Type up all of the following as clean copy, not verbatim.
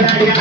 அடிங்களாடியா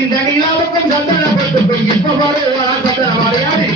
இந்த நிலாவுக்கும் சந்தன பட்டு இப்ப பாரு சந்தன மாலையாடு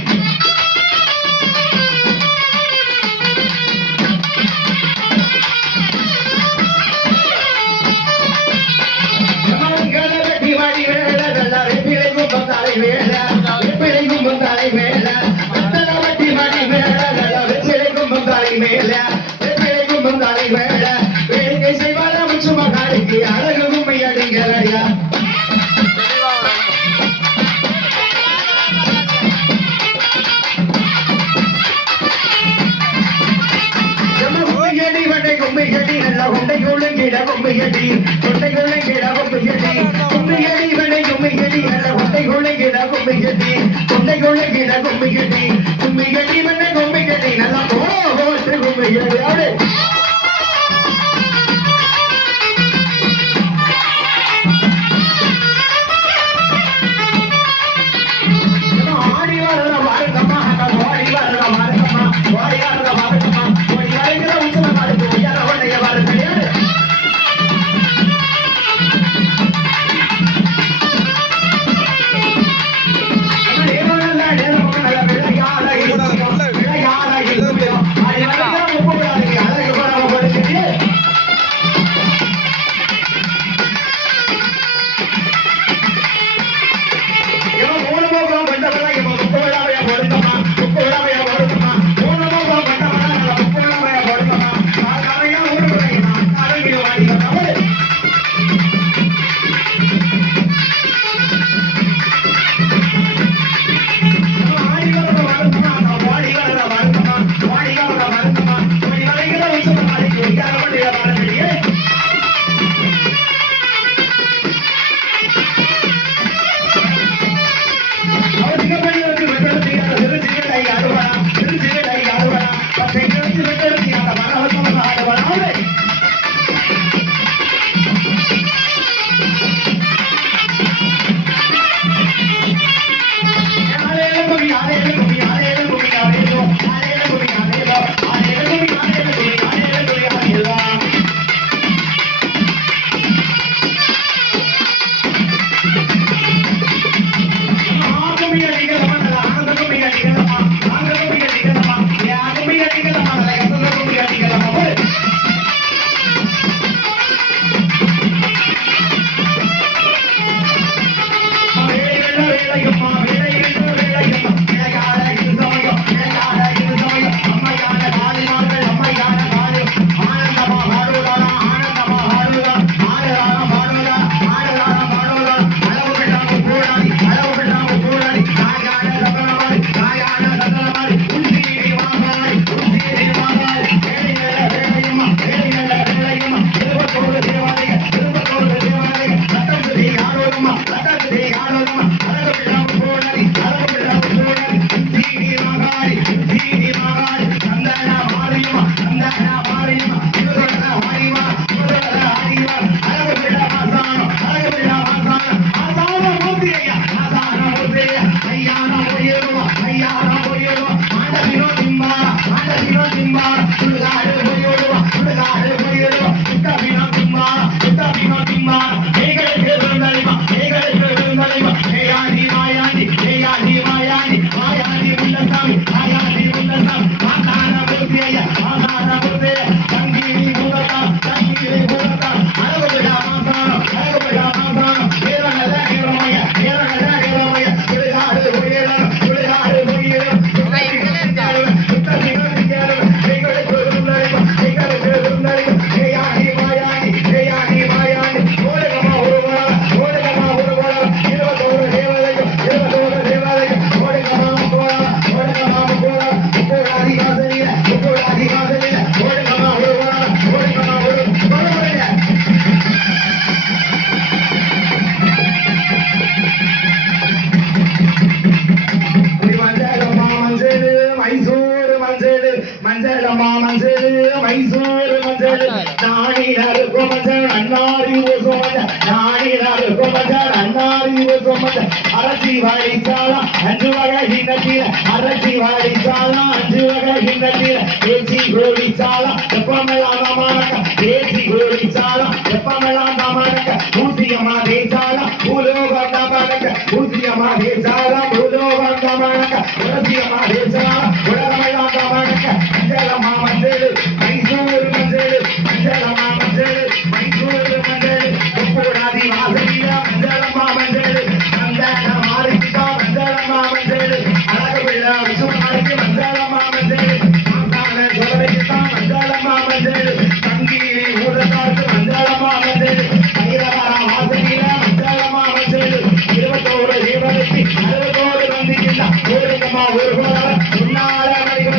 மஞ்சள் மைசூர் மஞ்சள் நாடினாருக்கு மஞ்சள் அன்னாரி ஓசோ மஞ்சள் நாடினாருக்கு மஞ்சள் அன்னாரி ஓசோ மஞ்சள் அரசி வாடிச்சாலா 5 வகை ஹின்னத்தில அரசி வாடிச்சாலா 5 வகை ஹின்னத்தில ஏசி கோடிச்சாலா எப்பமெல்லாம் நாமனக்க ஏசி கோடிச்சாலா எப்பமெல்லாம் நாமனக்க பூசியமா தேச்சாலா பூலோகம் நாமனக்க பூசியமா தேச்சாலா பூலோகம் நாமனக்க பூசியமா தேச்சாலா உலகமெல்லாம் நாமனக்க மஞ்சளமா மஞ்சள் மைசூர் மஞ்சள் மஞ்சளமா மஞ்சள் மைசூர் மஞ்சள் உப்புடாதி வாசலில மஞ்சளமா மஞ்சள் சந்தன மாறிக்கிட்டா மஞ்சளமா மஞ்சள் அழகு விழா விசுமாருக்கு மஞ்சளமா மஞ்சள் மாசான சோதனைக்குத்தா மஞ்சளமா மஞ்சள் சங்கீரி ஊரத்தாருக்கு மஞ்சளமா மஞ்சள் பைரவரா வாசலில மஞ்சளமா மஞ்சள் 21 தீபத்துக்கு 60 வந்திக்கிட்டா ஊருக்கம்மா ஒரு கோல உன்னார மணிகள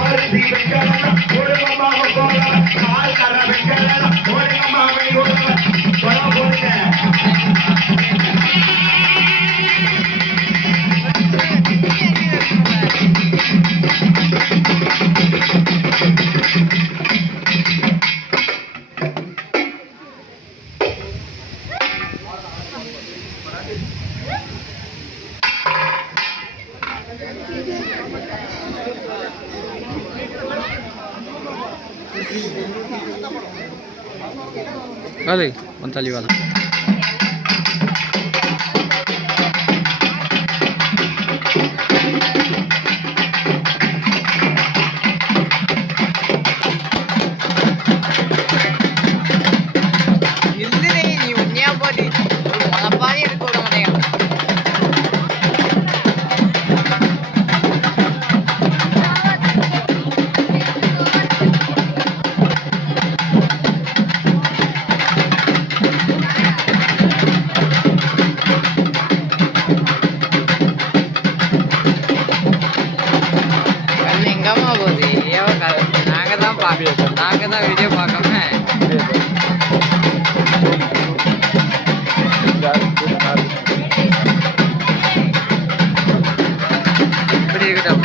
ஆரசி வெங்கல ஊருக்கம்மா கோல கால் கர வெங்கல ஊருக்கம்மா மணிகள போடுங்க Vale, montali vale. நாங்க தான் வீடியோ பார்க்காம இப்படி இருக்கட்டும்.